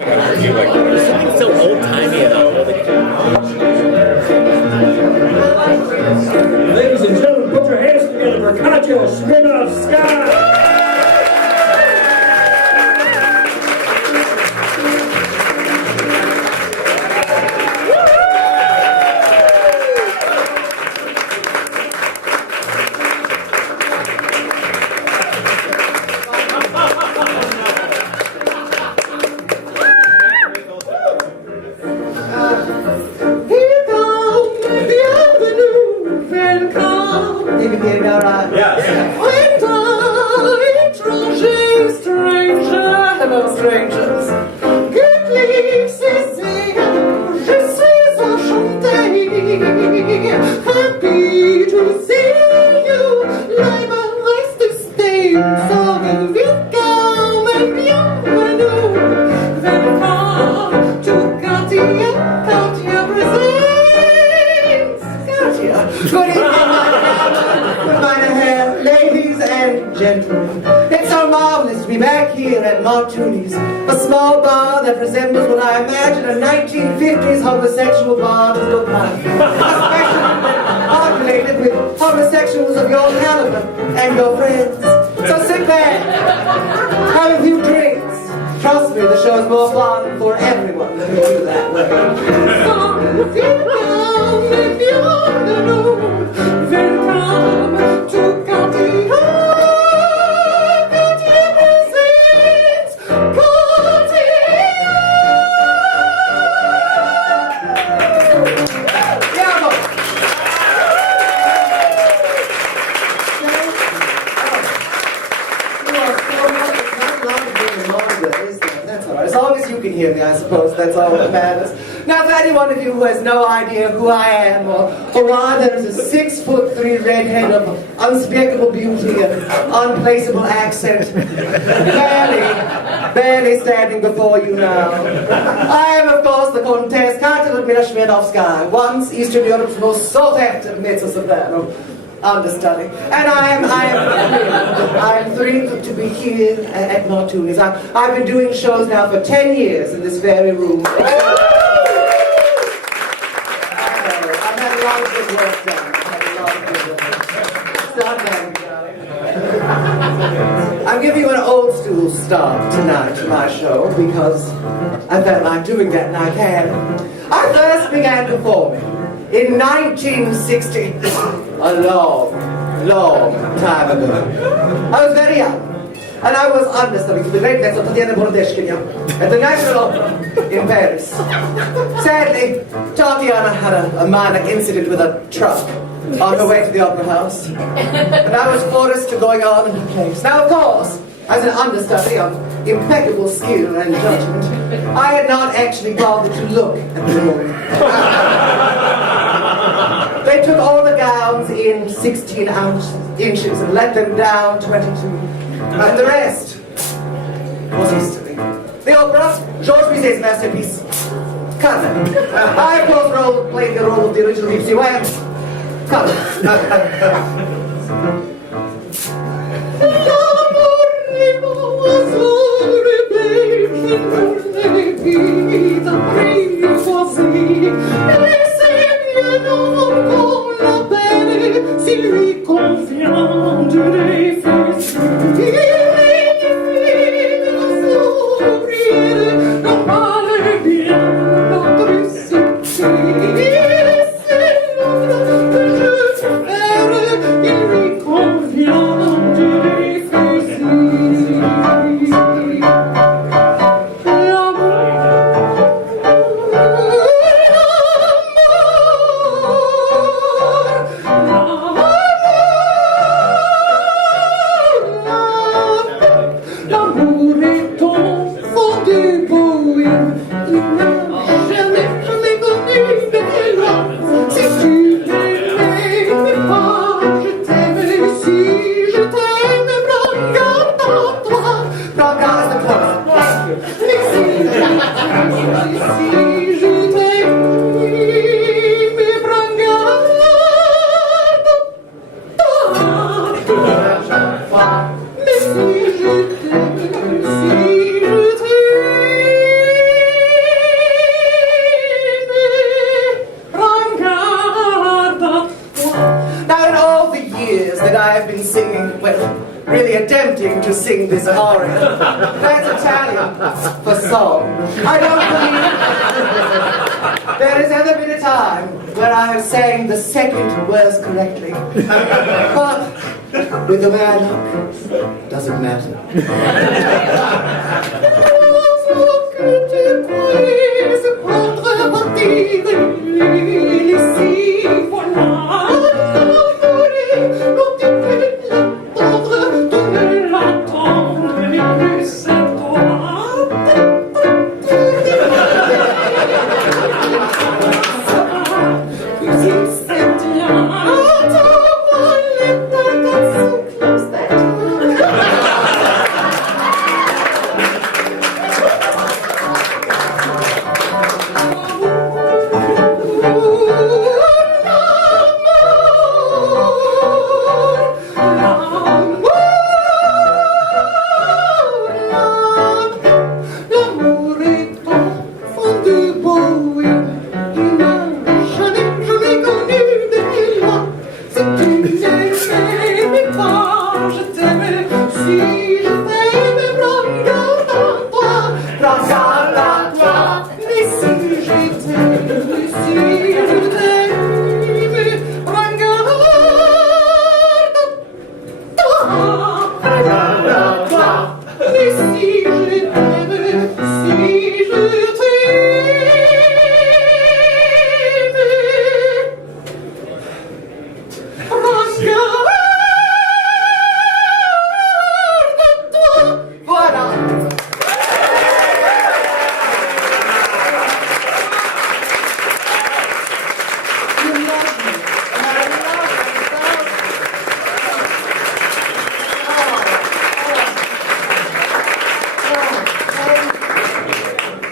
Something so old-timey about holding it. Ladies and gentlemen, put your hands together for Katya Smirnoff-Skyy! It's so marvelous to be back here at Martuni's, a small bar that resembles what I imagine a 1950s homosexual bar to look like, especially populated with homosexuals of your caliber and your friends. So sit back, have a few drinks. Trust me, the show's more fun for everyone than you do that way. As long as you can hear me, I suppose that's all that matters. Now, for any one of you who has no idea who I am, or why there is a 6'3" redhead of unspeakable beauty and unplaceable accent, barely standing before you now. I am, of course, the Countess Katya Smirnoff-Skyy, once Eastern Europe's most sought-after mezzo-soprano understudy. And I am thrilled to be here at Martuni's. I've been doing shows now for 10 years in this very room. I've had a lot of good work done. I'm giving you an old school start tonight to my show because I felt like doing that and I can. I first began performing in 1960, a long time ago. I was very young, and I was understudy to the great Alyssa Stone at the National Opera in Paris. Sadly, Tatiana had a minor incident with a truck on her way to the opera house, and I was forced to go on in her place. Now, of course, as an understudy of impeccable skill and judgment, I had not actually bothered to look at the woman. They took all the gowns in 16 inches and let them down 22. And the rest was history. The opera, Georges Bizet's masterpiece, Carmen. I, of course, played the role of the original Gypsy Whale, Carmen. Si lui convient de les faire s'ouvrir, non pas le bien notre cité. C'est l'ordre que je préfère, il lui convient de les faire sing this aria. That's Italian for song. I don't believe there has ever been a time where I have sang the second verse correctly. But with the way I look, doesn't matter.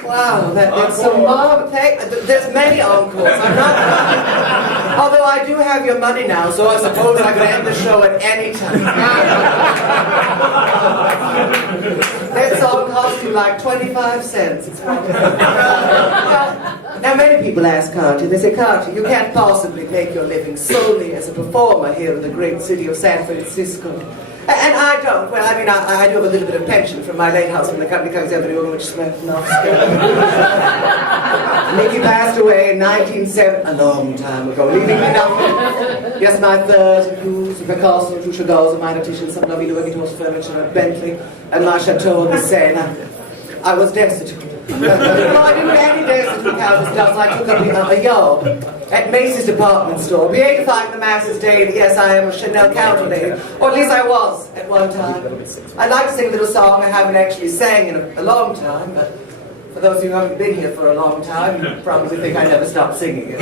Wow, that's some marvelous. There's many encores. I'm not. Although I do have your money now, so I suppose I could end the show at any time. That song cost you like 25 cents. It's now, many people ask Katya, they say, Katya, you can't possibly make your living solely as a performer here in the great city of San Francisco. And I don't. Well, I mean, I do have a little bit of pension from my late husband, the Countess Katya Smirnoff-Skyy. Nicky passed away in 1970, a long time ago, leaving me nothing. Just my third use of a castle, two chagals, a minor tissue, some lovely working horse furniture, a Bentley, and my chateau in the Seine. I was destitute. No, I didn't have any destitute Countess does. I took up a yard at Macy's department store, beatifying the masses daily. Yes, I am a Chanel counter lady, or at least I was at one time. I'd like to sing a little song I haven't actually sang in a long time, but for those of you who haven't been here for a long time, you probably think I never stopped singing it.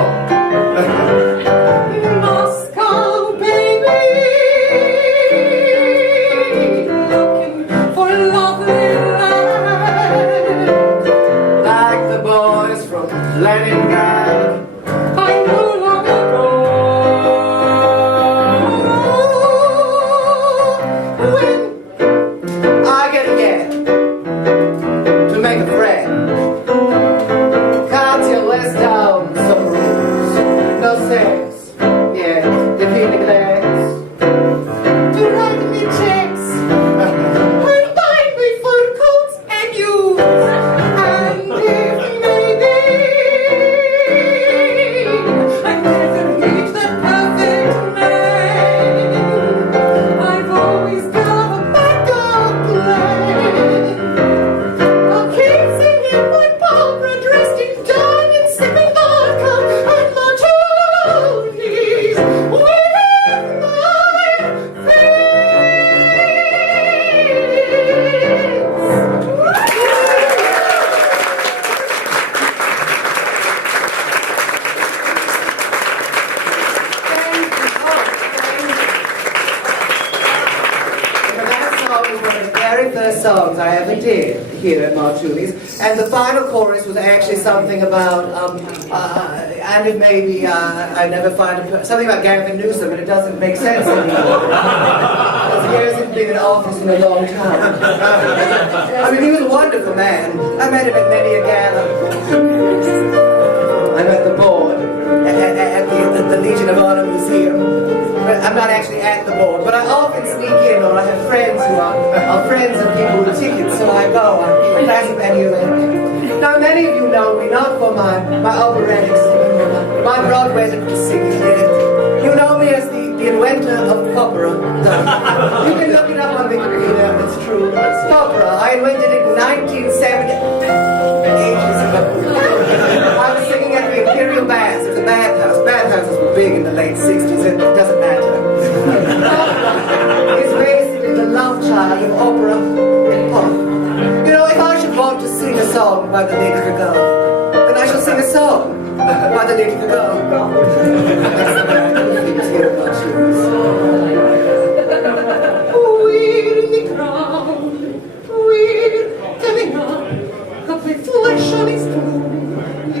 song. Moscow, baby, looking for lovely land. Like the boys from Leningrad. I knew long ago when I get again to make a friend. Katya, less down some rules. No sex. Yeah, defeat the class. to write me checks and buy me fur coats and youths and if maybe I never reach that perfect man, I've always got a backup plan. I'll keep singing my Barbara dressed in diamonds, sipping vodka and martinis with my That song was one of the very first songs I ever did here at Martuni's, and the final chorus was actually something about, and it maybe I never find something about Gavin Newsom, and it doesn't make sense anymore. Because years he's been in office in a long time. I mean, he was a wonderful man. I met him at many a gala. I'm at the board at the Legion of Honor Museum. But I'm not actually at the board, but I often sneak in, or I have friends who are friends of people with tickets, so I go. I'm a classic annual. Now, many of you know me not for my operatic singing, my Broadway singing. You know me as the inventor of opera. You can look it up on Wikipedia, it's true. Opera, I invented it in 1970, ages ago. I was singing at the Imperial Baths. It's a bathhouse. Bathhouses were big in the late 60s, it doesn't matter. It's basically the love child of opera and pop. You know, if I should want to sing a song by the Lady Gaga, then I shall sing a song by the Lady Gaga. That's the way I do things here at Martuni's. we're in the ground, we're coming up, the reflection is true.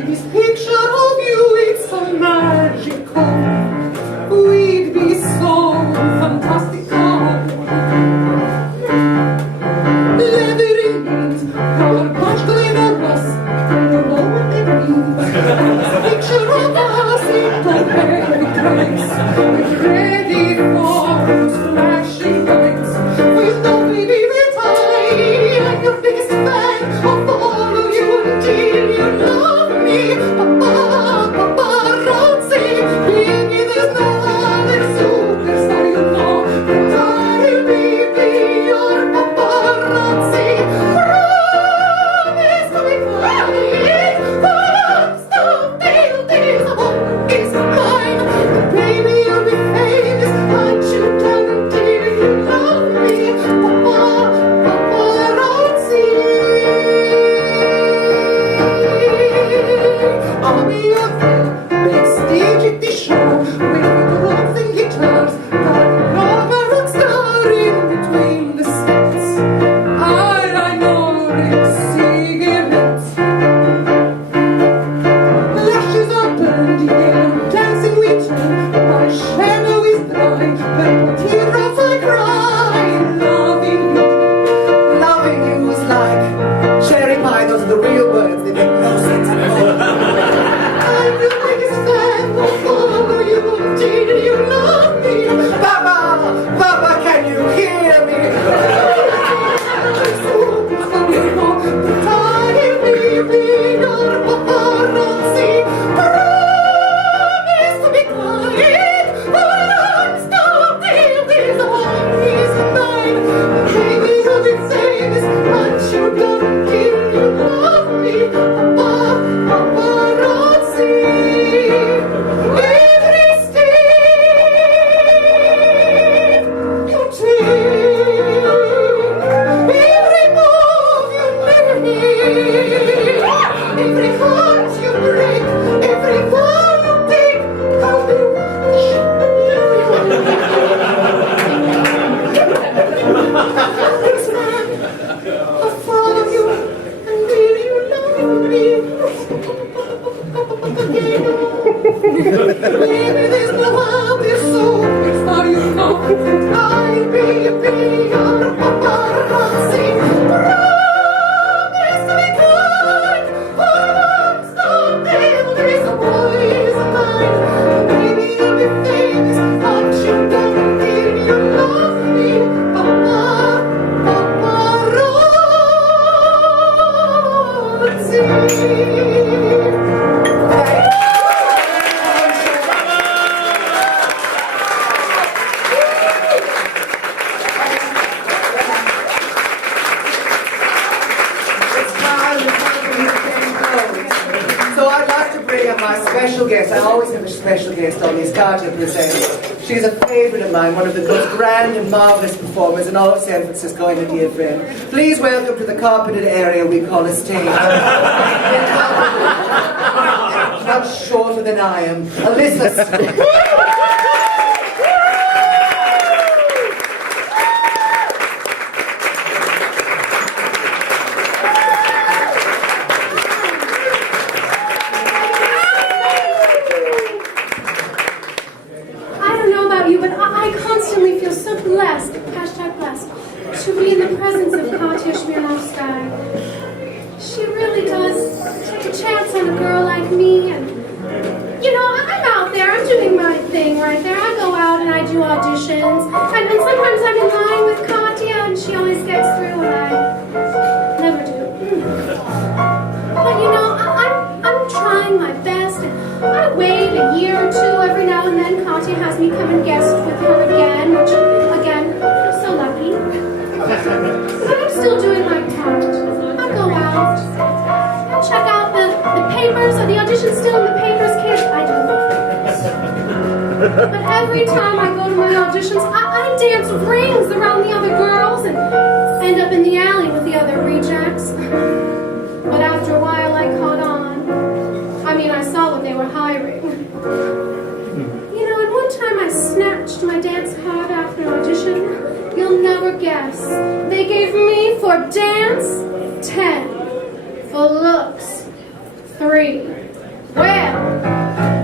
This picture of you, it's so magical. We'd be so fantastical. Labyrinth, color punch glamorous, the moment it reads. Picture of us, it Maybe there's no obvious soul. It's not you know. I'll be your paparazzi. Promise to be kind. For once, don't feel there's a voice of mine. Maybe you'll be famous, but you don't need you love me. So I'd like to bring up my special guest. I always have a special guest on these Katya presents. She's a favorite of mine, one of the most grand and marvelous performers in all of San Francisco and a dear friend. Please welcome to the carpeted area we call a stage. Not shorter than I am, Alyssa Stone. Blessed, hashtag blessed, to be in the presence of Katya Smirnoff-Skyy. She really does take a chance on a girl like me, and you know, I'm out there, I'm doing my thing right there. I go out and I do auditions, and then sometimes I'm in line with Katya and she always gets through and I never do. But you know, I'm trying my best, and I wait a year or two every now and then. Katya has me come and guest with her again, which again, I'm so lucky. But I'm still doing my part. I go out, I check out the papers. Are the auditions still in the papers, kids? I do. But every time I go to my auditions, I dance rings around the other girls and end up in the alley with the other rejects. But after a while, I caught on. I mean, I saw what they were hiring. You know, and one time I snatched my dance card after an audition. You'll never guess. They gave me for dance 10, for looks 3. Well,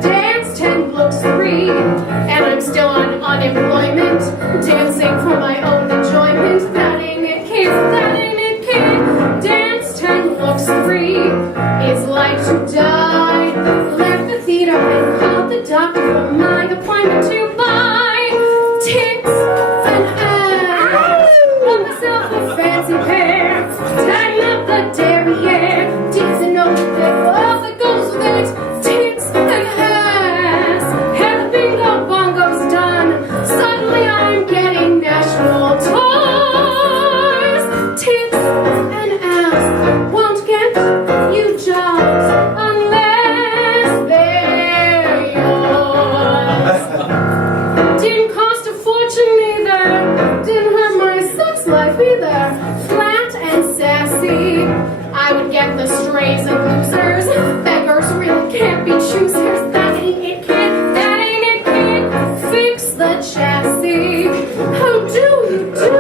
dance 10, looks 3, and I'm still on unemployment, dancing for my own enjoyment. That ain't it, kids, that ain't it, kid. Dance 10, looks 3 is like to die. Left the theater and called the doctor for my appointment to buy tits and ass. Bought myself a fancy pair, tighten up the derriere. Tits and no bit off that goes with it. Tits and ass. Had the bingo bongos done. Suddenly I'm getting national toys. Tits and ass won't get you jobs unless they're yours. Didn't cost a fortune either. Didn't hurt my sex life either. Flat and sassy. I would get the strays and losers. Beggars really can't be choosers. That ain't it, kid. That ain't it, kid. Fix the chassis. How do you do?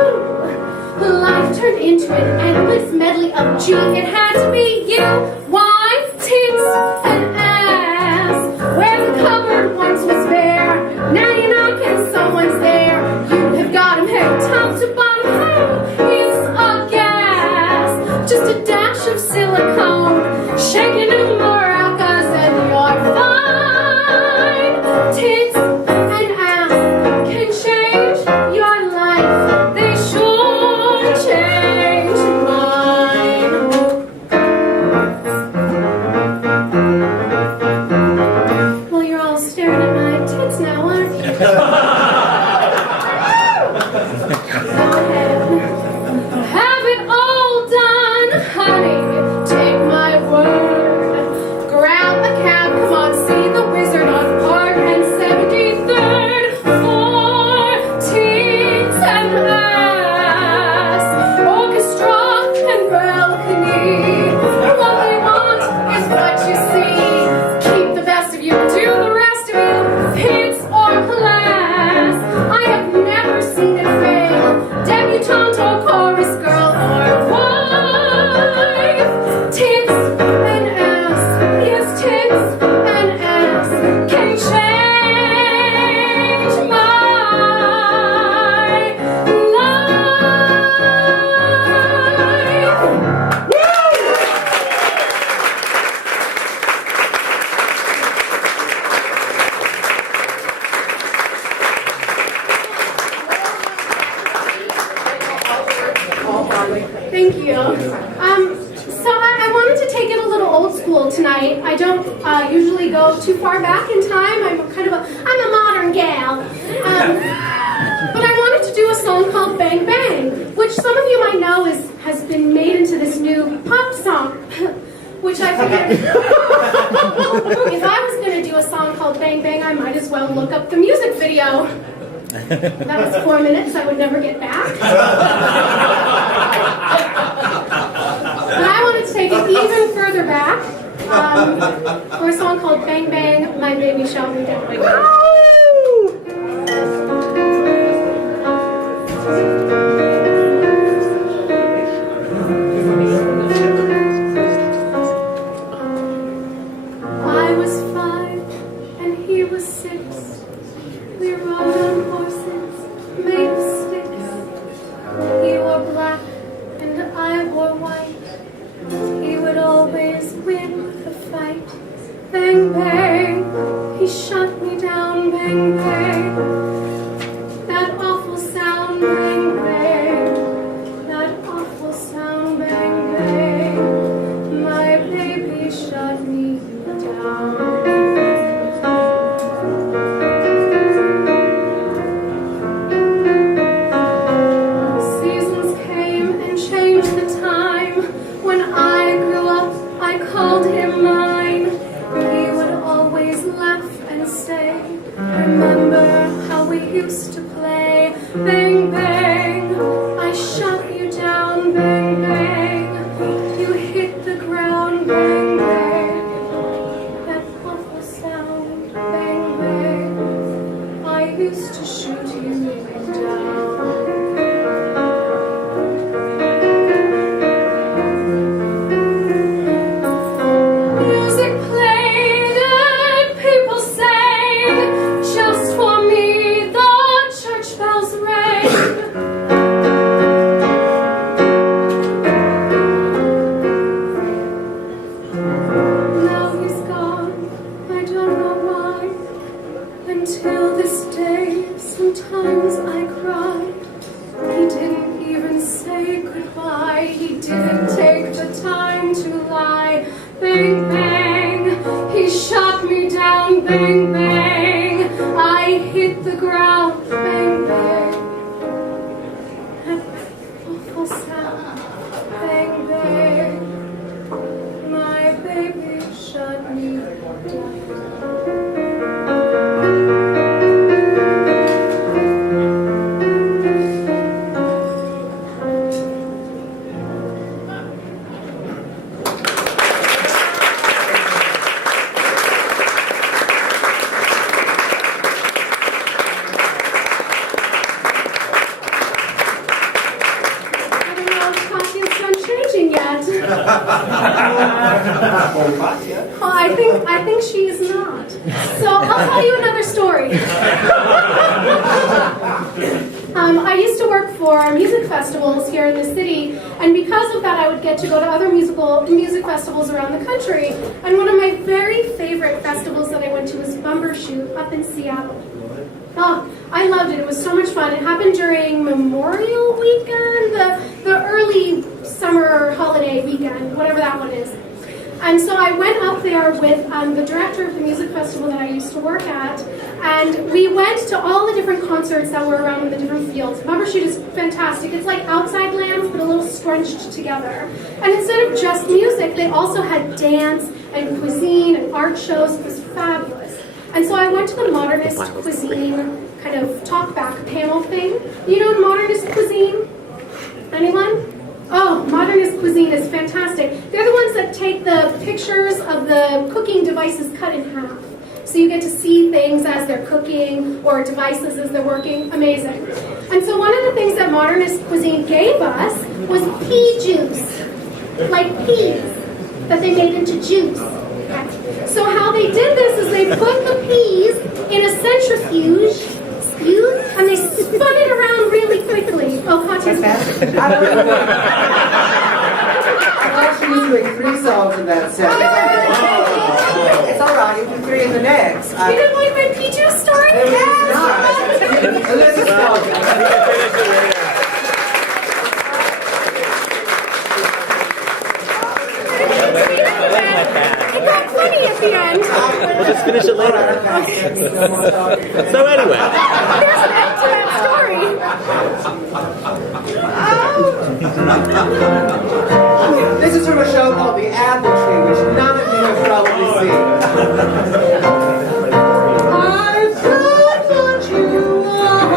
Life turned into an endless medley of G. It had to be you. Why? Tits and ass. Where the cupboard once was bare. Now you knock and someone's there. You have got him held top to bottom. How? It's a gas. Just a dash of silicone. Shaking in maracas and you're fine. Tits and ass can change your life. They sure change mine. I don't usually go too far back in time. I'm a modern gal. But I wanted to do a song called Bang Bang, which some of you might know has been made into this new pop song, which I figured if I was going to do a song called Bang Bang, I might as well look up the music video. That was 4 minutes I would never get back. But I wanted to take it even further back for a song called Bang Bang, My Baby Shot Me Down. I was 5 and he was 6. We rode on horses made of sticks. He wore black and I wore white. He would always win the fight. Bang, bang, he shot me down. Bang, bang, that awful sound. Bang, bang, that awful sound. Bang, bang, my baby shot me down. Called him mine. He would always laugh and say, remember how we used to play. Bang, bang, I shot you down. Bang, bang, you hit the ground. Bang, bang, that awful sound. Bang, bang, I used to shoot you down. Until this day, sometimes I cry. He didn't even say goodbye. He didn't take the time to lie. Bang, bang, he shot me down. Bang, bang, I hit the ground. Bang, bang, that awful sound. Bang, bang, my baby shot me down. I think she is not. So I'll tell you another story. I used to work for music festivals here in the city, and because of that I would get to go to other music festivals around the country. And one of my very favorite festivals that I went to was Bumbershoot up in Seattle. Oh, I loved it. It was so much fun. It happened during Memorial Weekend, the early summer holiday weekend, whatever that one is. And so I went up there with the director of the music festival that I used to work at, and we went to all the different concerts that were around in the different fields. Bumbershoot is fantastic. It's like Outside Lands, but a little scrunched together. And instead of just music, they also had dance and cuisine and art shows. It was fabulous. And so I went to the modernist cuisine kind of talkback panel thing. You know modernist cuisine? Anyone? Oh, modernist cuisine is fantastic. They're the ones that take the pictures of the cooking devices cut in half. So you get to see things as they're cooking or devices as they're working. Amazing. And so one of the things that modernist cuisine gave us was pea juice. Like peas that they made into juice. So how they did this is they put the peas in a centrifuge, and they spun it around really quickly. Oh, Katya's I thought she was doing 3 songs in that set. It's all right. You can 3 in the next. You didn't like my pea juice story? Alyssa Stone. It got funny at the end. We'll just finish it later. So anyway. There's an end to that story. This is from a show called The Apple Tree, which none of you have probably seen. I've got what you want.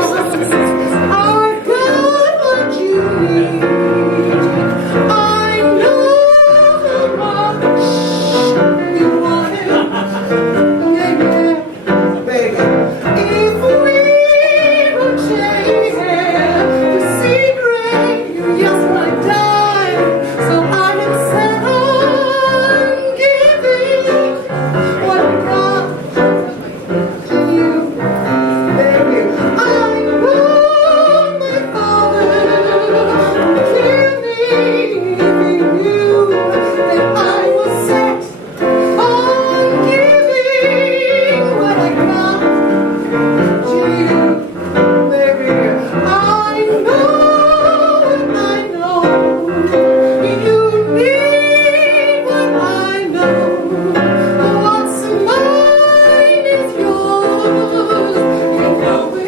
I've got what you need. I know how much you want it. Yeah, yeah, baby. If we were chasing the secret, yes, my darling. So I am set on giving what I got to you, baby. I want my father to kill me if he knew that I was set on giving what I got to you, baby. I know and I know you need what I know. What's mine is yours. You know it.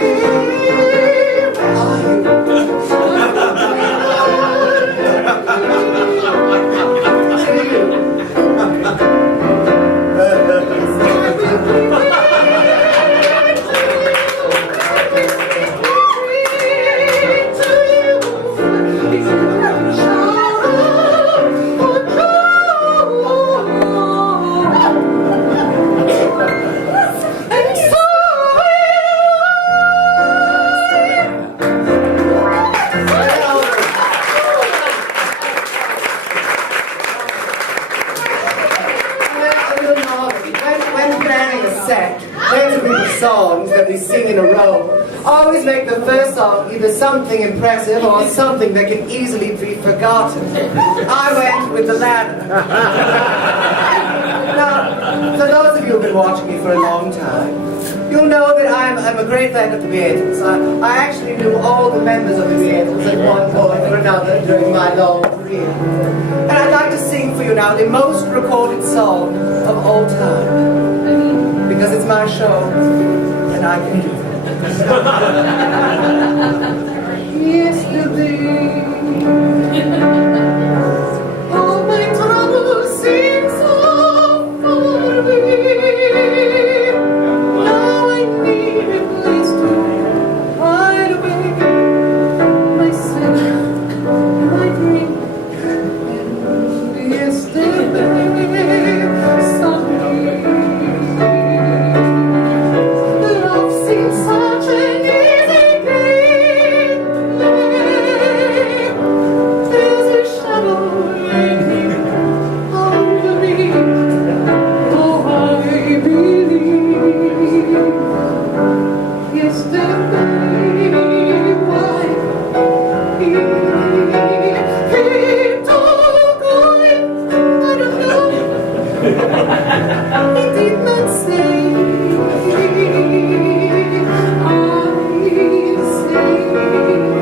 When planning a set, there's a group of songs that we sing in a row. Always make the first song either something impressive or something that can easily be forgotten. I went with the latter. Now, for those of you who've been watching me for a long time, you'll know that I'm a great fan of the Beatles. I actually knew all the members of the Beatles at one point or another during my long career. And I'd like to sing for you now the most recorded song of all time. Because it's my show, and I can do it. Yesterday, all my troubles seem so far away. Now I need a place to hide away myself, my dream, and yesterday, someday. Love seems such an easy game to play. There's a shadow hanging over me. Oh, I believe yesterday why he took away. I don't know. He did not say.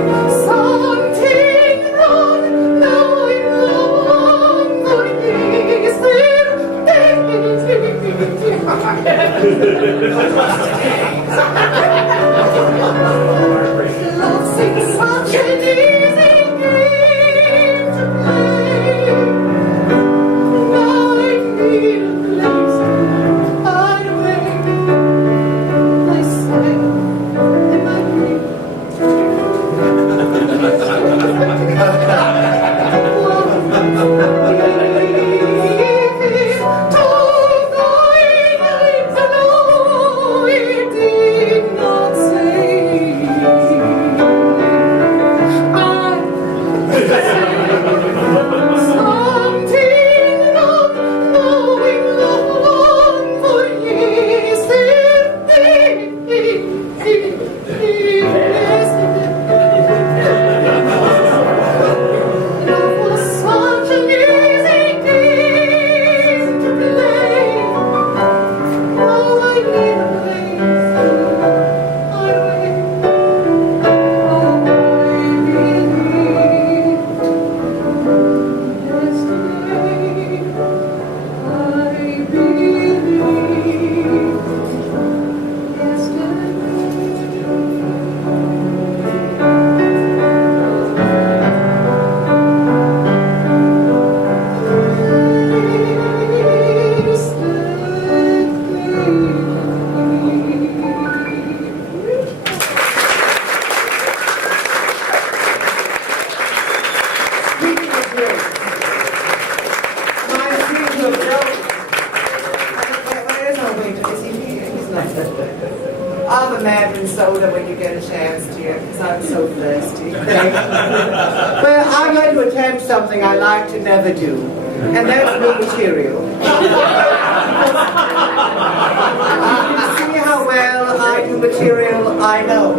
I say something wrong. Now I'm long going Love seems such an easy game to play. Now I need a place to hide away myself and my dream. Told I know he did not I'll have a Mandarin soda when you get a chance, dear, because I'm so thirsty. Well, I'm going to attempt something I like to never do, and that's new material. See how well I do material I know.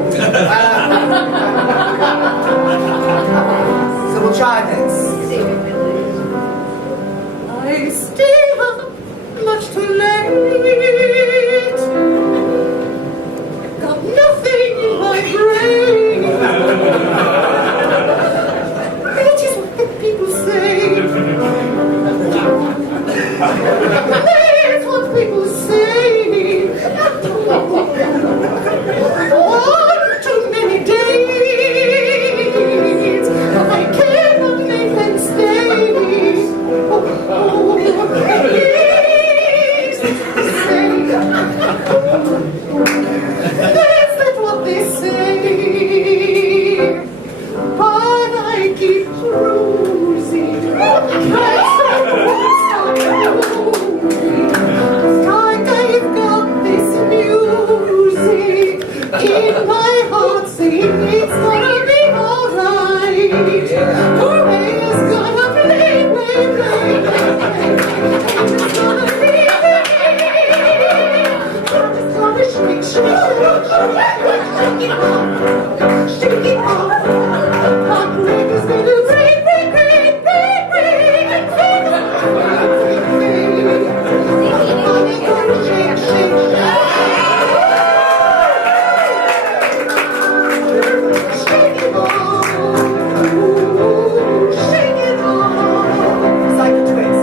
So we'll try this. I stay up much too late. Got nothing in my brain. That is what the people say. That's what people say. One too many days. I cannot make them stay. That's not what they say, but I keep cruising. Like I've got this music in my heart saying it's gonna be alright. Whoever's gonna play. It's gonna be shake it off. Heartbreakers gonna break. Shake it off. Shake it off. It's like a twist.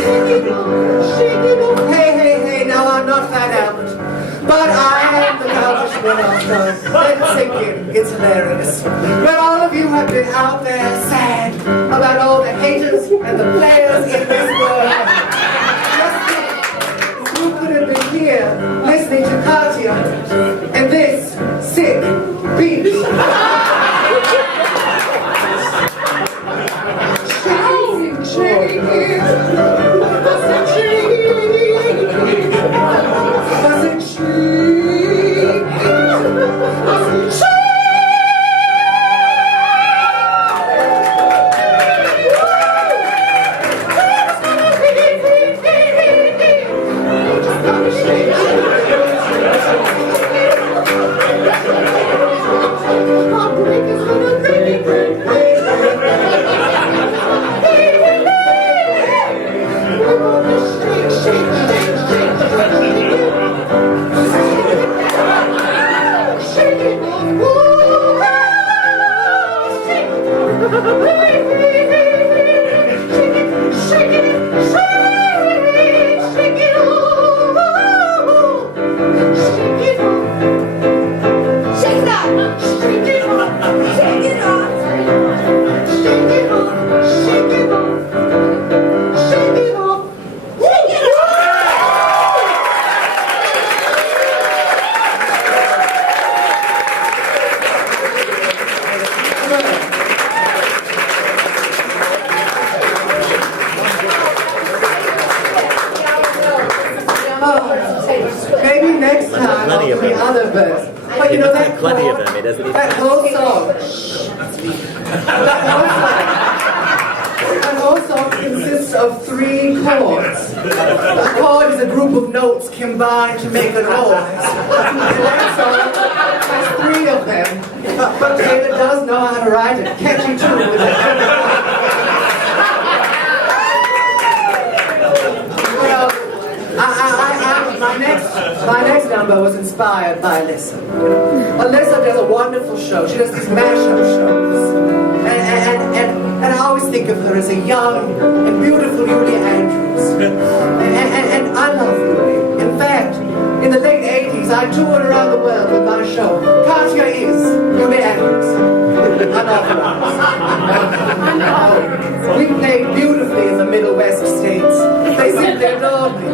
Shake it off. Hey, now I'm not Fat Albert, but I am the Countess Smirnoff-Skyy. Let it sink in, it's hilarious. But all of you have been out there sad about all the haters and the players in this world. Just think, who could have been here listening to Katya and this sick beat? Maybe next time I'll do the other verse. But you know that plenty of them. It doesn't even. That whole song. That whole song consists of 3 chords. A chord is a group of notes combined to make a noise. And that song has 3 of them. But David does know how to write it. Catchy too with it. My next number was inspired by Alyssa. Alyssa does a wonderful show. She does these mashup shows. And I always think of her as a young and beautiful Julie Andrews. And I love Julie. In fact, in the late 80s, I toured around the world with my show. Katya is Julie Andrews. Unauthorized. We played beautifully in the Middle West states. They simply adored me.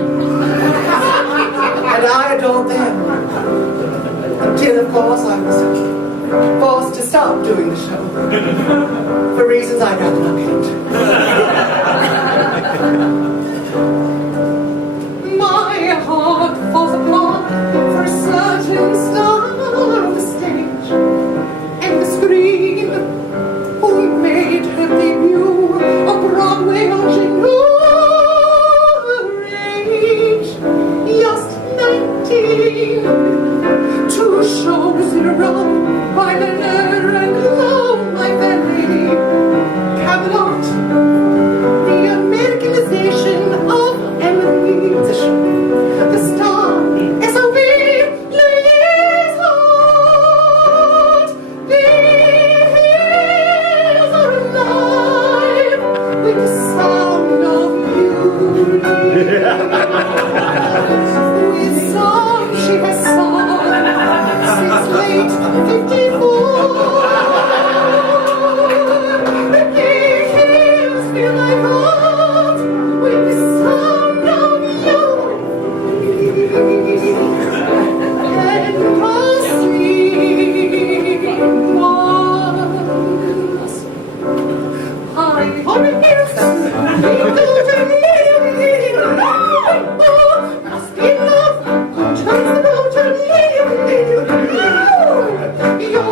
And I adored them. Until, of course, I was forced to stop doing the show. For reasons I rather not get. My Eleanor and love, my fair lady. Camelot, the Americanization of Emily. The star, S.O.B. Lily's heart. The hills are alive with the sound of you. With song she has sung since late '54. The hills feel like heart with the sound of you. And sweet ones, I hurry here, must be love, just about to leave. Yo,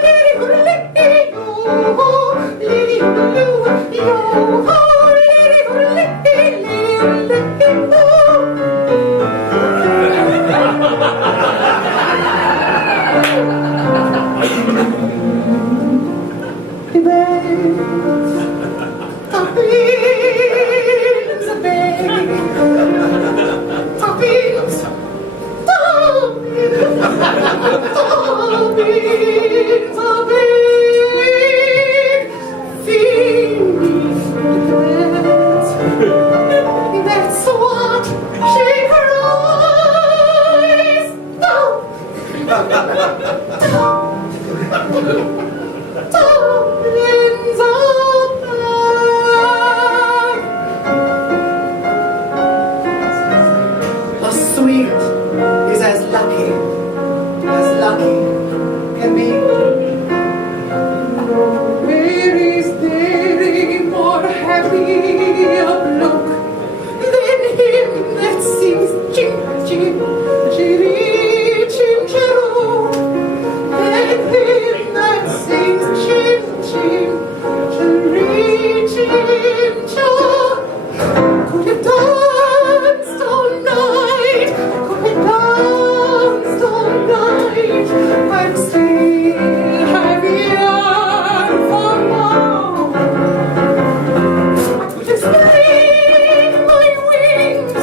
lady, lady, yo, that's what she cries. Darlings are back. A sweet is as lucky can be. Mary's very more happy of look than him that sings ching ching chiri ching chiro, than him that sings ching ching chiri ching cho. Could have danced all night, could have danced all night, and still have yearned for more. I could have spread my wings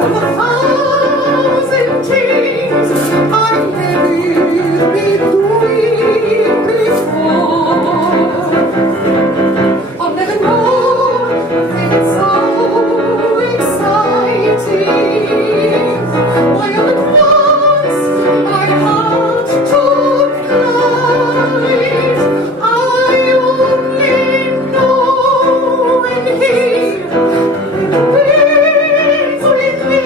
on the thousand things I've never been doing before. I'll never know when it's so exciting. Why all at once my heart took flight. I only know when he wins with me.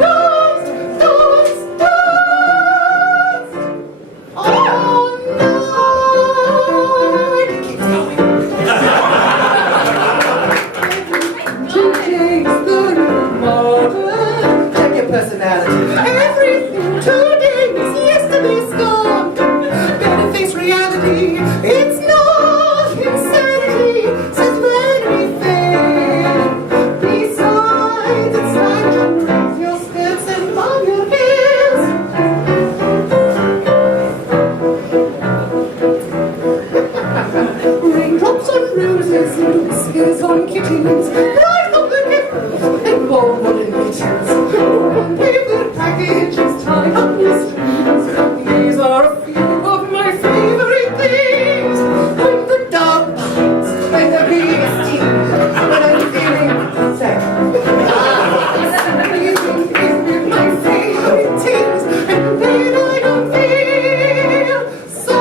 Dance, dance, dance all night. Keep going. Today's the modern. Check your personality. Everything today is yesterday's gone. Better face reality. It's not insanity. Says very fair. Besides, it's time to raise your skirts and bob your heels. Raindrops on roses, whiskers on kittens, light on the nipples, and more woolen mittens. One paper packages tied up with strings. These are a few of my favorite things. When the dog bites, when the bee stings, when I'm feeling sad. These are my favorite things, and then I don't feel so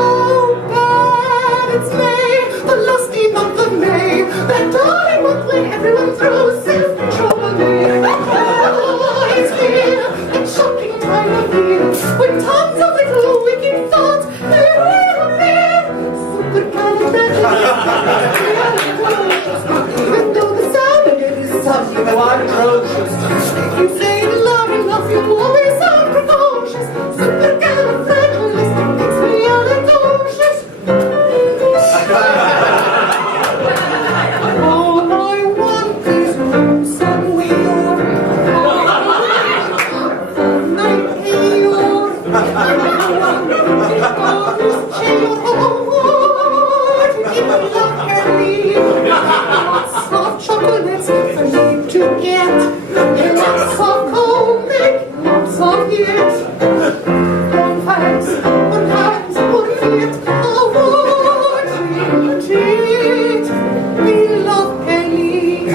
bad. It's May, the lusty month of May, that darling month when everyone throws self-control on me. Oh, it's here, that shocking time of year, when tons of little wicked thoughts they will appear. Even though the sound of it is something atrocious. If you say it loud enough, you'll always sound precocious. Supercalifragilisticexpialidocious. All I want is room somewhere. Night, Lots of comic, lots of hit. One hands, one feet. Oh, what you treat. We love Ellie.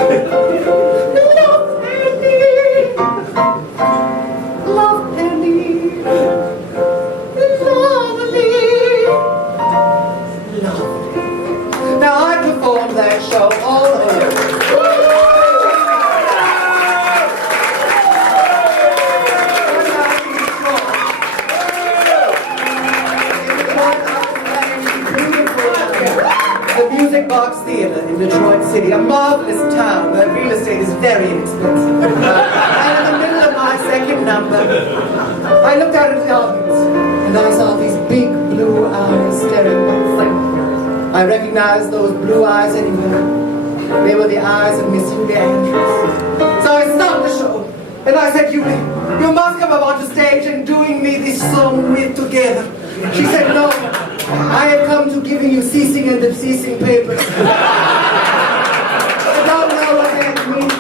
Love Ellie. Love Ellie. Lovely. Now I performed that show all over. The Music Box Theater in Detroit City, a marvelous town where real estate is very inexpensive. And in the middle of my second number, I looked out into the audience and I saw these big blue eyes staring back. I recognized those blue eyes anywhere. They were the eyes of Miss Julie Andrews. So I stopped the show and I said, Julie, you must come up onto stage and doing me this song with together. She said, no, I have come to giving you ceasing and unceasing papers. I don't know what that means.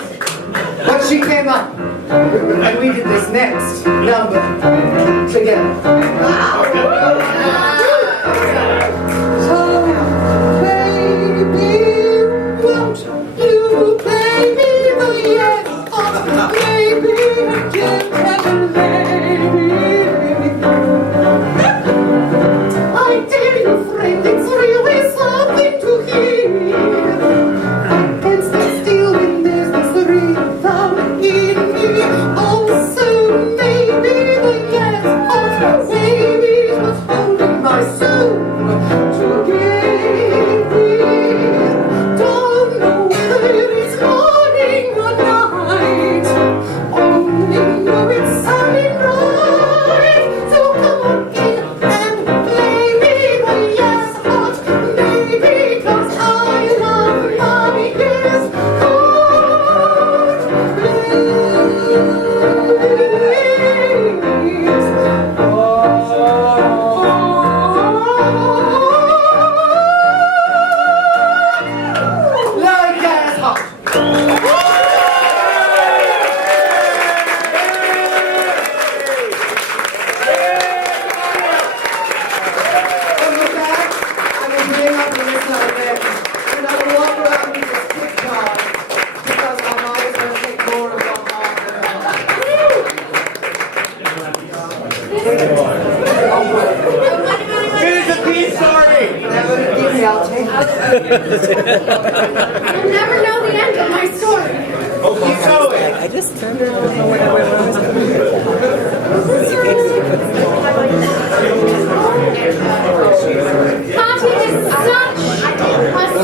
But she came up and we did this next number together. So, baby, won't you play me the yes? Oh, baby, again, heaven, baby. I tell you, friend, it's really something to hear. I can't stay still when there's this rhythm in me. Oh, so maybe the yes, oh, baby, was holding my soul together. Don't know whether it's morning or night. Only know it's sunny bright. So come on in and play me the yes, hot baby, 'cause I love my yes, hot babies. Like yes, hot. And with that, I will bring up Alyssa again, and I will walk around with this quick card, because my mom is going to take more of my heart than Finish the peace story. Never give me, I'll take it. You'll never know the end of my story. Keep going. I just turned around and went away. Katya is such a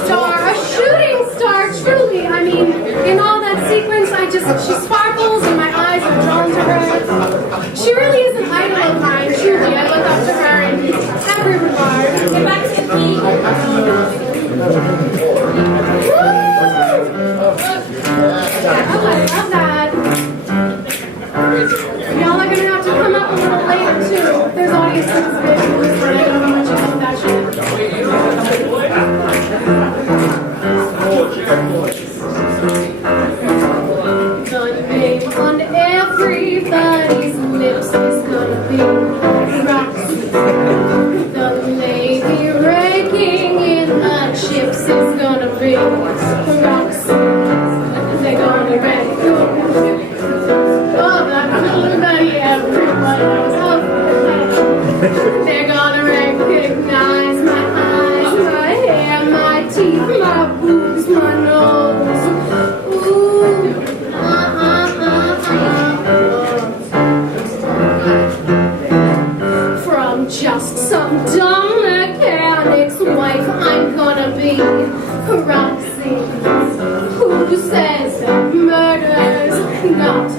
star, a shooting star, truly. I mean, in all that sequence, she sparkles and my eyes are drawn to her. She really is an idol of mine, truly. I look up to her in every regard. Get back to me. I love that. Y'all are gonna have to come up a little later too. There's audience participation, but I don't know much about that shit. Gonna be on everybody's lips is gonna be Roxy. The lady raking in the chips is gonna be Roxy. They're gonna rake. Oh, that everybody knows. Oh, they're gonna recognize my eyes, my hair, my teeth, my boobs, my nose. Ooh, From just some dumb mechanic's wife, I'm gonna be Roxy, who says that murder's not an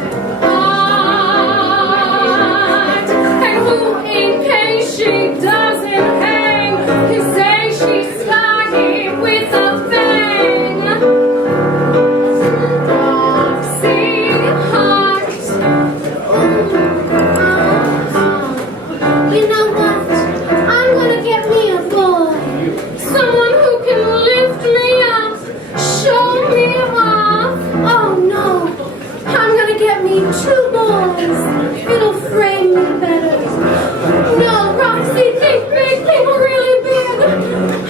art, and who, in case she doesn't hang, can say she started with a bang. Roxy Hart. You know what? I'm gonna get me a boy, someone who can lift me up, show me off. Oh no, I'm gonna need two boys. It'll frame me better. No, Roxy, think big, think really big.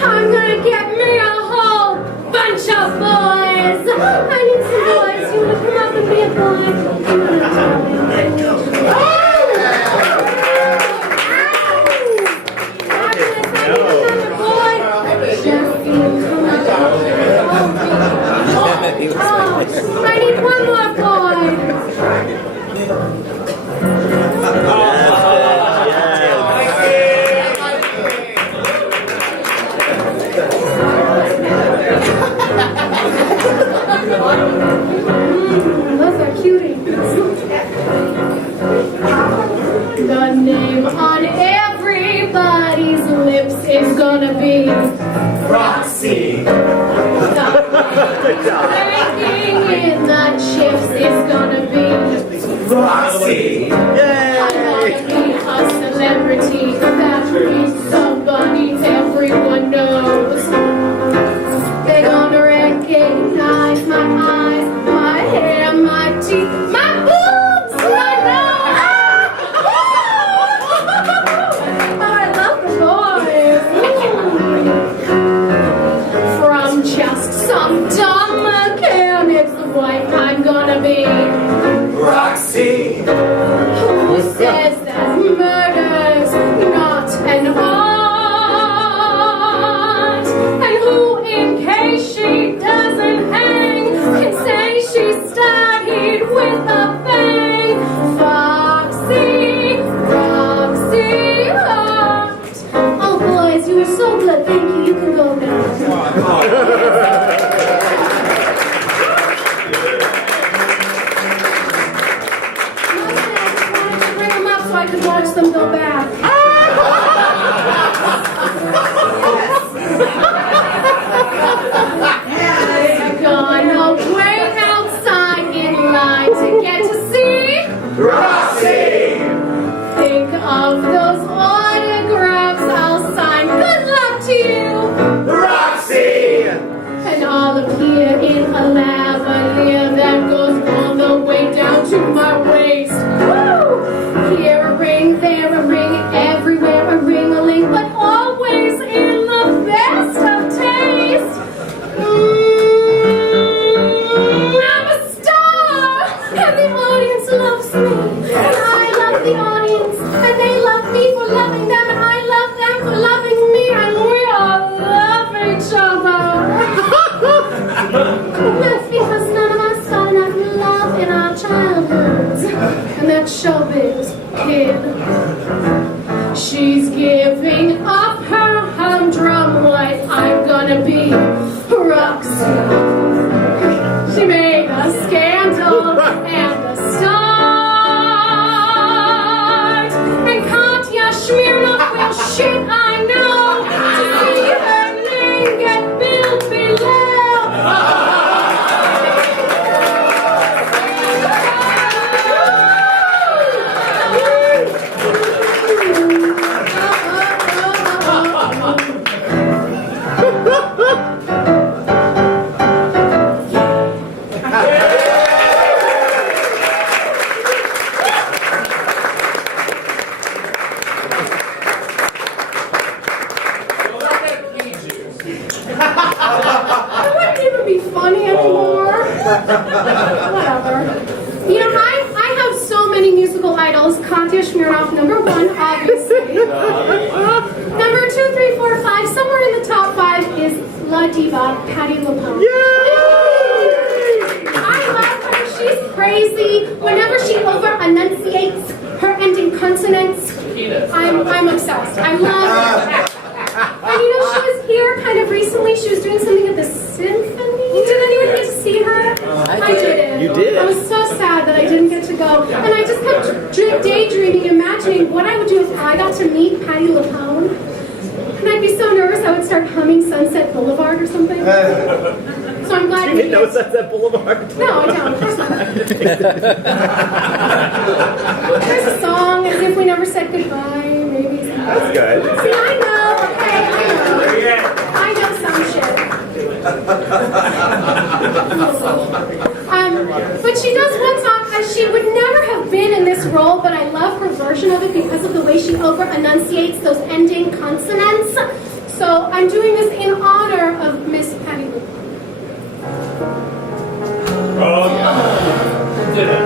I'm gonna get me a whole bunch of boys. I need some boys. You wanna come up and be a boy? I need one more boy. Those are cuties. The name on everybody's lips is gonna be Roxy. Breaking in the chips is gonna be Roxy. I'm gonna be a celebrity. That means somebody everyone knows. They're gonna recognize my eyes, my hair, my teeth, my boobs, my nose. I love the boys. From just some dumb mechanic's wife, I'm gonna be Roxy. who says that murder's not an art, and who, in case she doesn't hang, can say she started with a bang. Foxy, Roxy Hart. Oh boys, you were so good. Thank you. You can go now. Bring them up so I can watch them go back. I'm gonna wait outside in line to get to see Roxy. Think of those autographs I'll sign. Good luck to you. Roxy. And I'll appear in a lavalier that goes all the way down to my waist. Woo! Here a ring, there a ring, everywhere a ring-a-ling, but always in the best of taste. I'm a star, and the audience loves me, and I love the audience, and they love me for loving them, and I love them for loving me, and we all love each other. That's because none of us got enough love in our childhoods. And that showbiz kid, she's giving up her humdrum life. I'm gonna be Roxy. She made a scandal and a start. And Katya Smirnoff will shit, I know, to see her name get billed below. That wouldn't even be funny anymore. Whatever. You know, I have so many musical idols. Katya Smirnoff, number one, obviously. Number 2, 3, 4, 5, somewhere in the top 5 is La Diva, Patti LuPone. I love her. She's crazy. Whenever she over-enunciates her ending consonants, I'm obsessed. I love her. And you know, she was here kind of recently. She was doing something at the symphony. Did anyone get to see her? I didn't. You did? I was so sad that I didn't get to go. And I just kept daydreaming, imagining what I would do if I got to meet Patti LuPone. And I'd be so nervous I would start humming Sunset Boulevard or something. So I'm glad You didn't know Sunset Boulevard? No, I don't. Of course not. There's a song, As If We Never Said Goodbye, maybe. That's good. See, I know. Okay, I know some shit. But she does one song, she would version of it because of the way she over-enunciates those ending consonants. So I'm doing this in honor of Miss Patty Lou. Oh, yeah. Did it.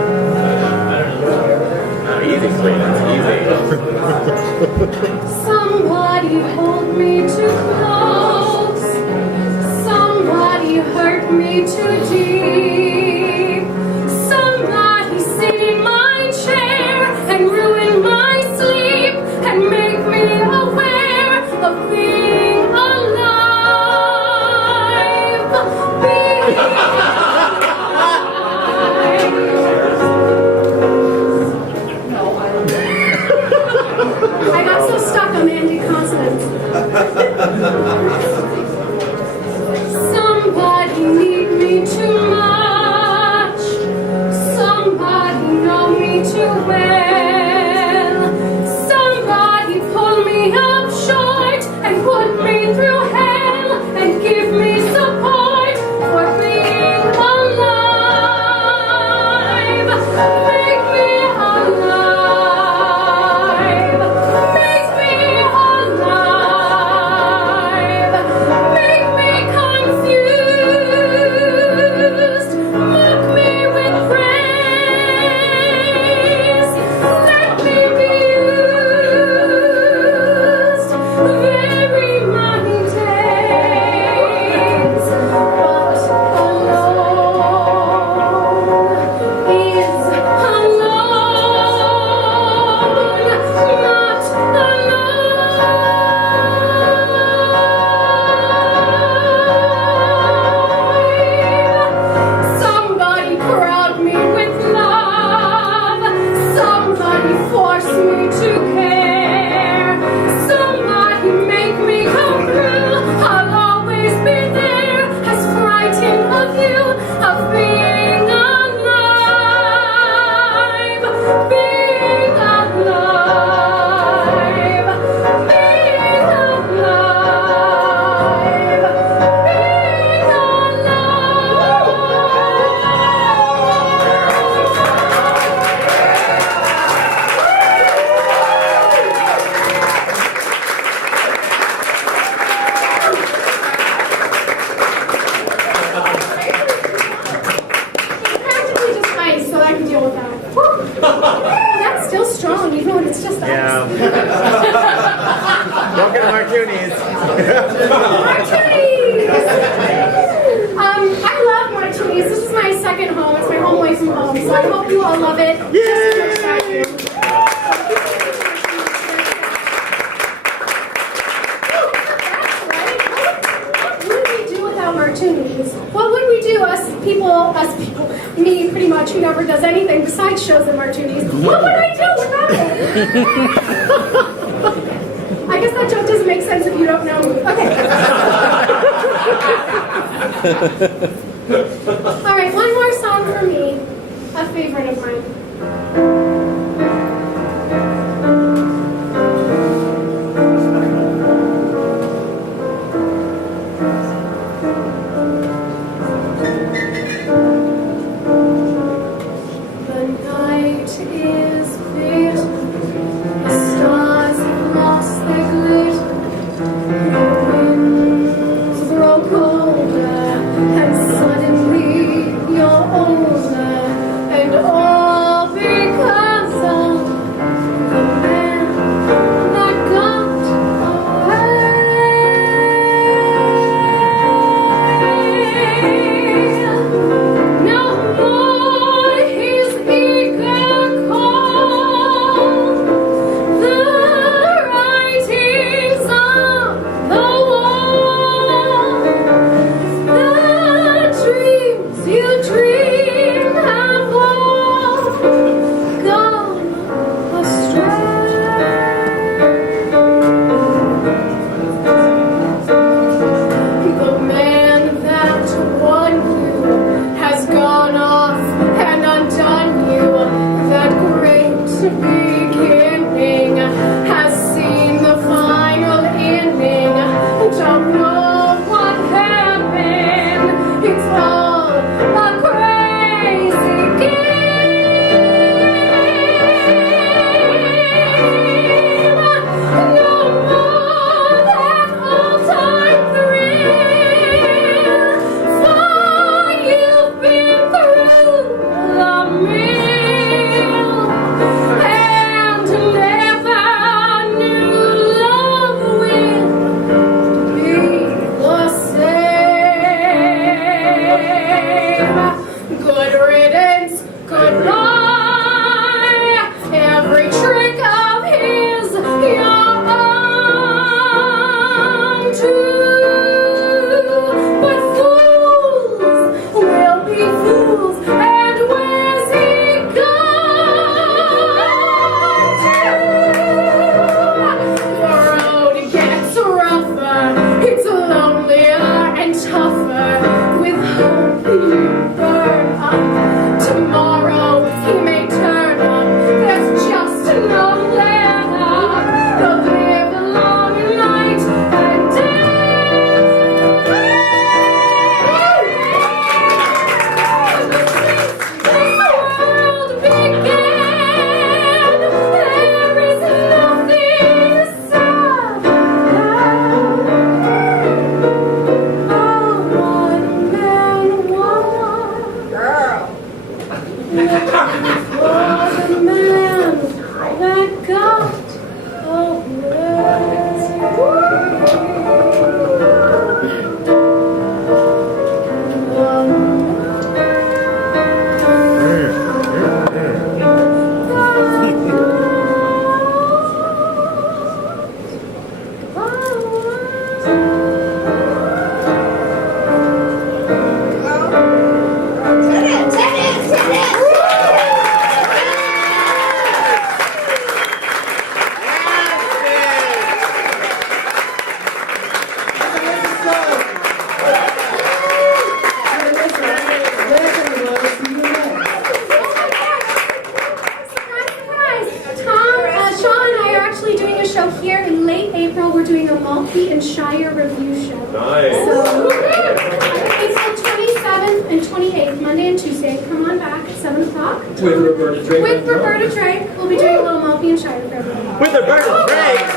Easy, sweetie. Easy. Somebody hold me too close. Somebody hurt me too deep. Somebody sit in my chair and ruin my sleep and make me aware of being alive. Being I got so stuck on the ending consonants. Somebody need me too much. Somebody know me too well. Somebody pull me up short and put me through hell and give me support for being alive. Make me alive. Make me alive. Make me confused. Mock me with praise. Let me be used. Very many days, but alone is alone, not alive. Somebody crowd me with love. Somebody force me to care. Somebody make me come through. I'll always be there, as frightened of you, of being alive. Being alive. Being alive. Being practically just ice, so I can deal with that. Whew. That's still strong, even when it's just ice. Yeah. Don't get martinis. Martinis! I love martinis. This is my second home. It's my home away from home, so I hope you all love it. Just as much as I do. That's right. What would we do without martinis? What would we do, us people, me pretty much, who never does anything besides shows and martinis? What would I do without it? I guess that joke doesn't make sense if you don't know me. Okay. All right, one more song for me, a favorite of mine. The night is bitter, the stars have lost their glitter, the winds grow colder, and suddenly you're older, and all because of the man that got away. No more his eager call, the writings on the wall, the dreams you dreamed have all gone astray. The man that won you has gone off and undone you. That great beginning has seen the final ending. Don't know what happened. It's all a crazy game. the man that got away. Shire Review Show. Nice. So, April 27th and 28th, Monday and Tuesday. Come on back at 7 o'clock. With Roberta Drake. With Roberta Drake. We'll be doing a little Maltby and Shire for everyone. With Roberta Drake.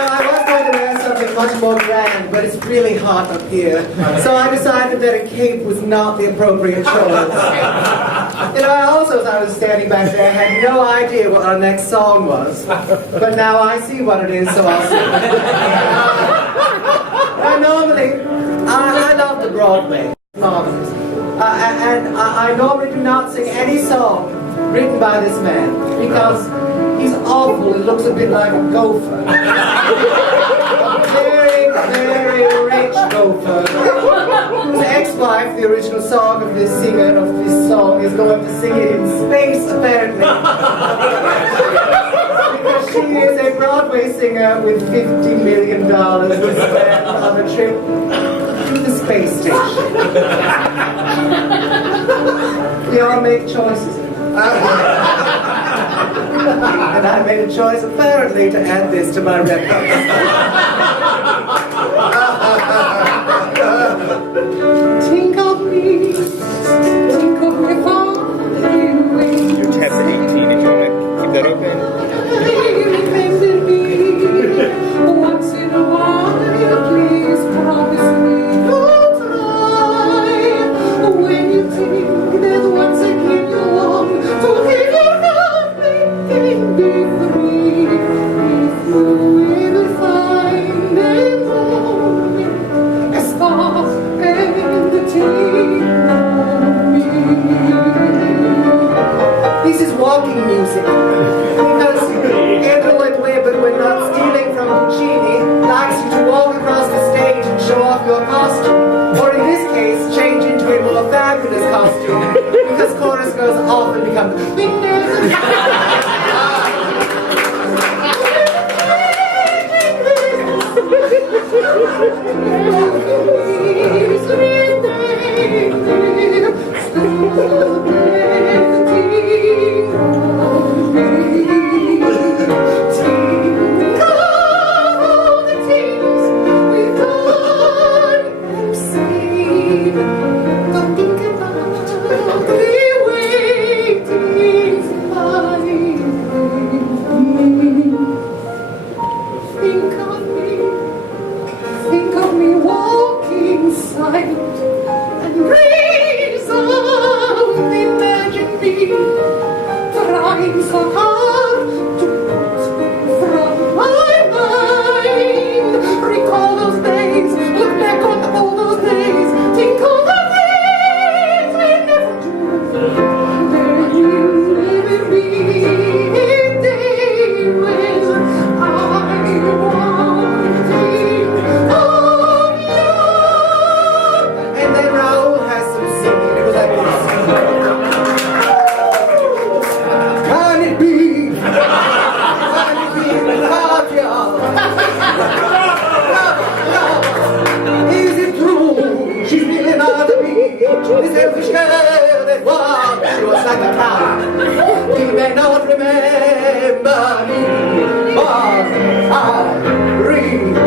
I was going to wear something much more grand, but it's really hot up here. So I decided that a cape was not the appropriate choice. I also, as I was standing back there, had no idea what our next song was. But now I see what it is, so I'll sing. Normally, I love the Broadway, marvelous. And I normally do not sing any song written by this man, because he's awful and looks a bit like a gopher. Very, very rich gopher. Whose ex-wife, the original song of this singer of this song, is going to sing it in space, apparently. Because she is a Broadway singer with $50 million to spend on a trip to the space station. We all make choices. And I made a choice, apparently, to add this to my record. Think of me far away. Your tab's 18 if you want to keep that open. Remember me once in a while. Please promise me you'll try. When you think that once again you want to give your nothing and be free, if you ever find a moment, a star and the team on me. This is walking music. Because Edel and Weber, when not stealing from Puccini, likes you to walk across the stage and show off your costume. Or in this case, change into a more fabulous costume. Because chorus goes off and becomes Think of me walking silent and raise up, imagine me trying so hard to put from my mind. Recall those days, look back on all those days, think of the things we never do. There will never be a day when I won't think of you. And then Raoul has some singing. It was like can it be? Can it be Katya? Is it true? She's really not a bee. This selfish girl that walks. She was like a cow. You may not remember me, but I remember.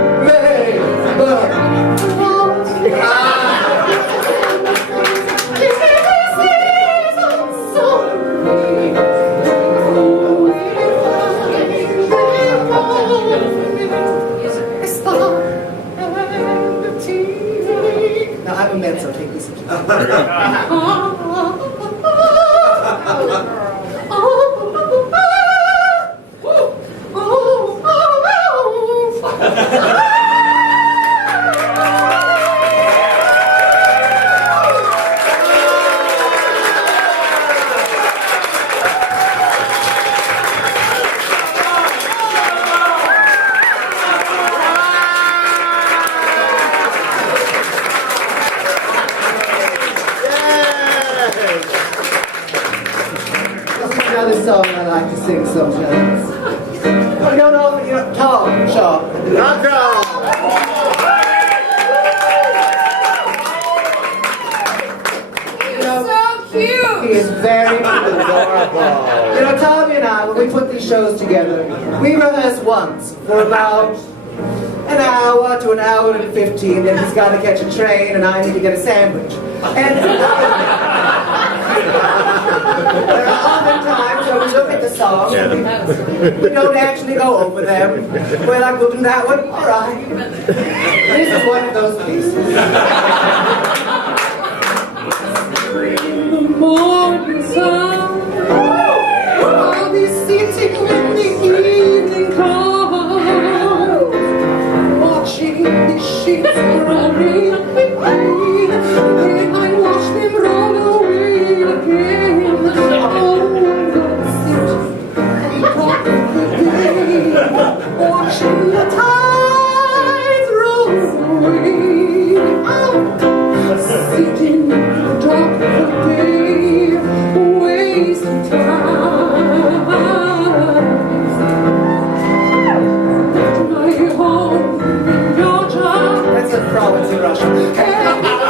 No, I'm a mezzo. Take this. Another song I like to sing sometimes. I don't know if you're Tom Shaw. So cute. He is very adorable. You know, Tommy and I, when we put these shows together, we rehearse once for about an hour to an hour and 15, then he's got to catch a train and I need to get a sandwich. And there are other times when we look at the songs and we don't actually go over them. We're like, we'll do that one, all right. This is one of those pieces. In the morning sun, I'll be sitting when the evening comes, watching the ships rolling away, and I watch them roll away again. Oh, I'm gonna sit and talk of the day, watching the tides roll away. Oh, sitting in the dark of the day, wasting time. Left my home in Georgia. That's a province in Russia. I'm gonna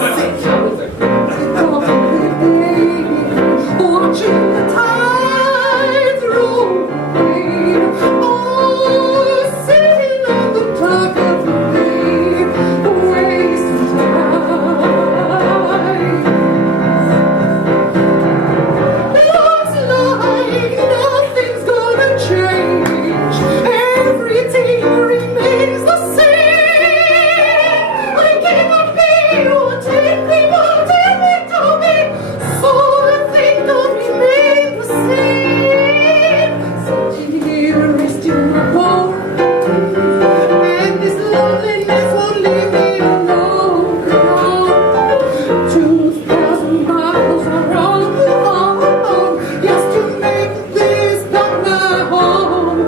sit. Watching the tides roll away, oh, sitting on the dock of the bay, wasting time. Looks like nothing's gonna change. Everything remains the same. I cannot be what everyone tell me to be. So I think I'll remain the same. Sitting here resting my bones, and this loneliness won't leave me alone. 2,000 miles I run, just to make this not my home.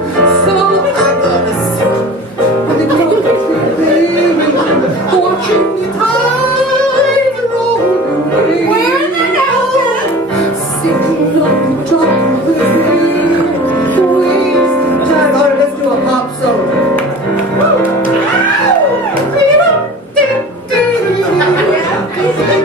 So I'm gonna sit on the concrete bay, watching the tide roll away. Where the hell? Sitting on the dock of the bay, wasting Time, all right, let's do a pop solo. Sitting on the dock of the bay.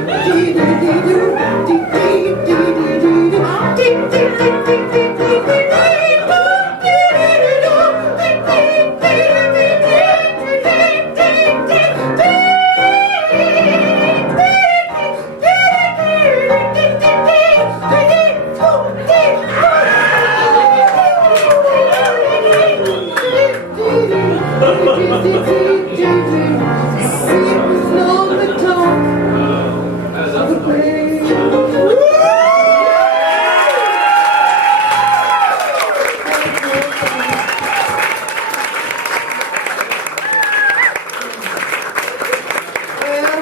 Well,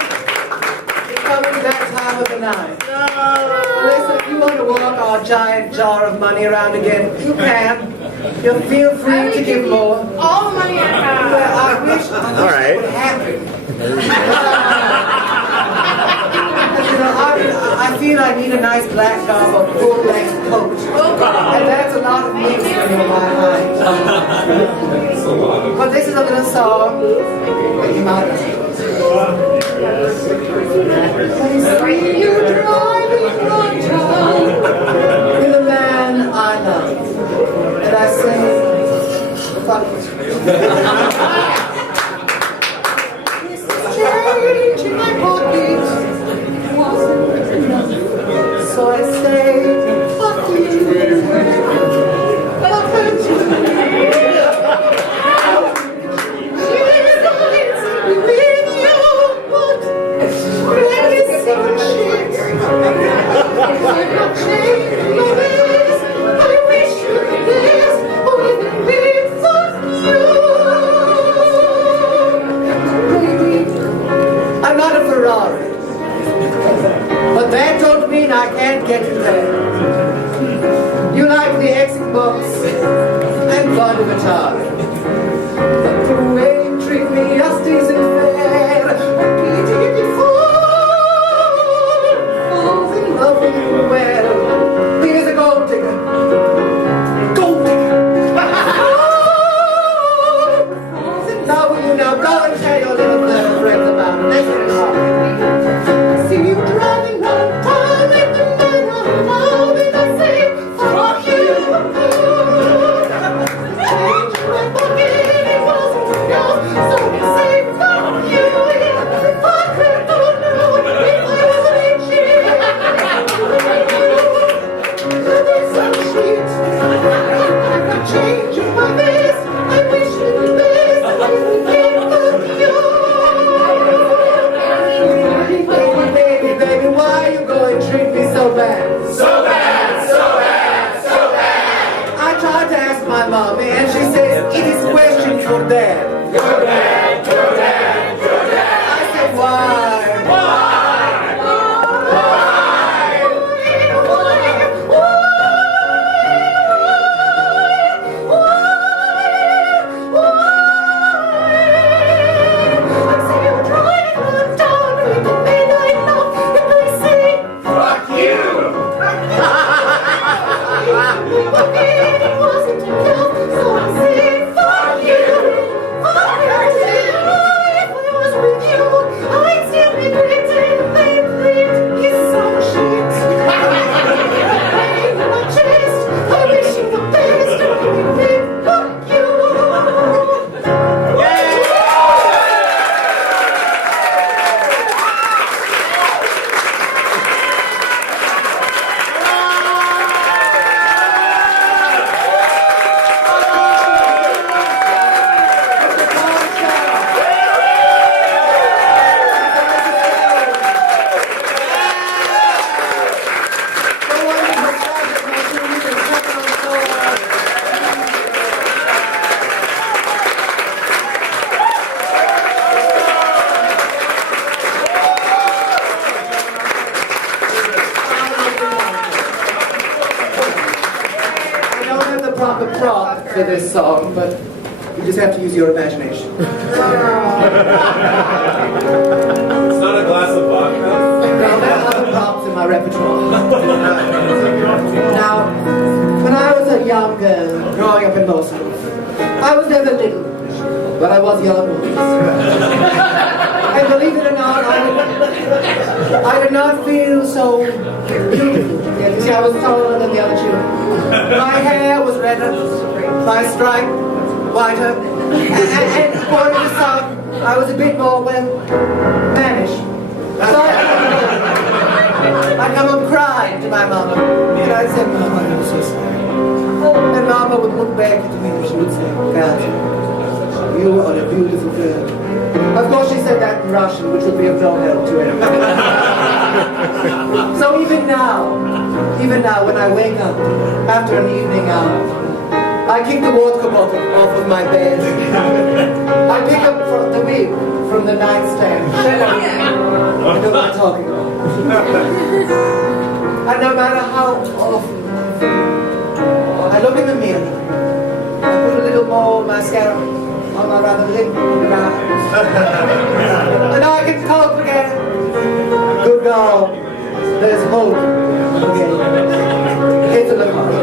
it's coming to that time of the night. Listen, if you want to walk our giant jar of money around again, you can. You'll feel free to give more. All the money I have. Well, I wish All right. it would happen. You know, I feel I need a nice black garb or full-length coat. And that's a lot of mix in my mind. But this is a little song that you might When you're driving around town with a man I love. And I say, fuck it. change in my pocket wasn't enough. can't get you there. You like the exit box and fun of the time. But the way you treat me just isn't fair. I need to get you falls in love with you well. Here's a gold digger. Gold digger. Falls in love with you now. Go and tell your little friends about it. Let's get it on. See you driving one time in the middle of love, and I say, fuck you. Change my pocket, it wasn't enough, so I say, fuck you. If I could go now, if I wasn't cheap, there's some shit. If I change my best, I wish you the best. I really can't fuck you. Baby, baby, why you going to treat me so bad? So bad, so bad, so bad. I tried to ask my mommy and she says it is question for dad. Your dad, your dad, your dad. I said why? Fuck you. I don't have the proper prop for this song, but you just have to use your imagination. It's not a glass of vodka. Now, there are other props in my repertoire. Now, when I was a young girl growing up in Moscow, I was never little, but I was young. And believe it or not, I did not feel so beautiful. Yeah, you see, I was taller than the other children. My hair was redder, my stripe whiter, and according to some, I was a bit more, well, mannish. So I'd come home crying to my mama, and I'd say, Mama, I'm so sorry. And Mama would look back at me and she would say, Katya, you are a beautiful girl. Of course she said that in Russian, which would be of no help to anyone. So even now, when I wake up after an evening out, I kick the vodka bottle off of my bed. I pick up the wig from the nightstand. Shut up. I know what I'm talking about. And no matter how awful I look in the mirror, I put a little more mascara on my rather limp eyes. And I can cope again. Good God, there's hope again. Into the heart.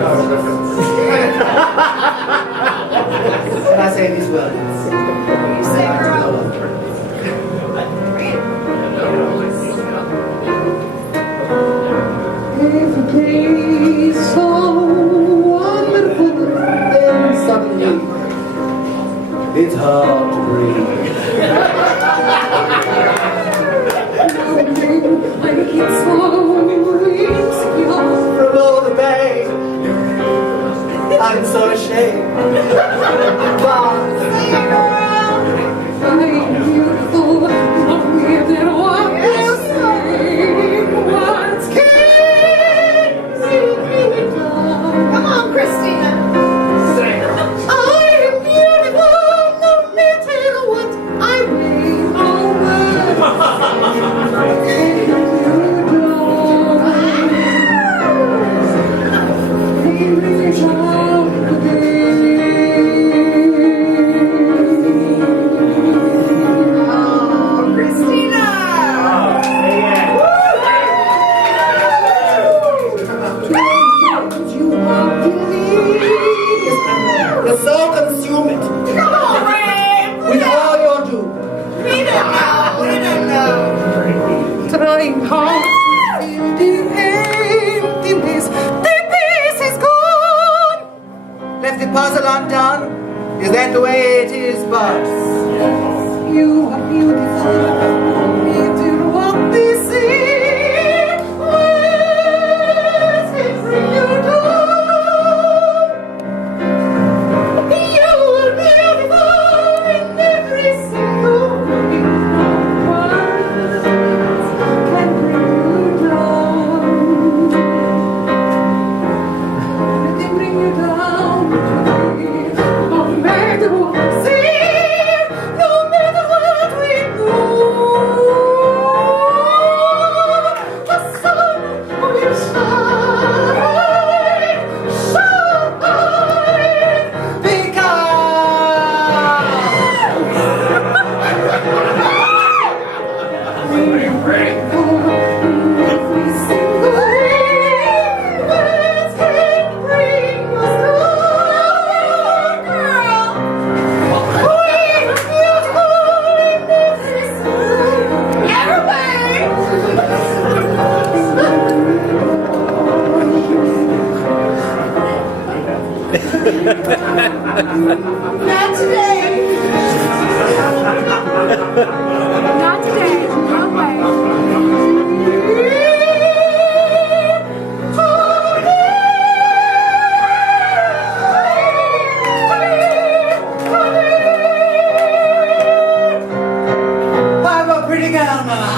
And I say these words. You say, girl. Every day is so wonderful, then suddenly it's hard to breathe. I get so insecure. From all the pain, I'm so ashamed. God, I'm beautiful, not weird than what you say. What's keeping me down? Come on, Christina. I am beautiful, no matter what I weigh over. puzzle undone? Is that the way it is, Bud? You are beautiful, beautiful what they say. Words can bring you down. You are beautiful in every single way. Words can bring you down. They bring you down. No matter what we say, no matter what we do, the sun will shine, shine, every single day, words can bring us down, girl. Not today. Not today. No way. I'm a pretty girl, Mama.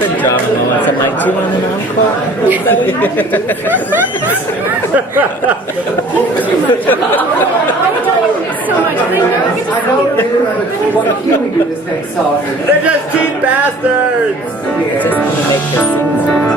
The drama moments. I'm like, do you want an encore? So much. They never get to I don't really remember what key we do this next song. They're just cheap bastards! Yeah. Just want to make her sing more.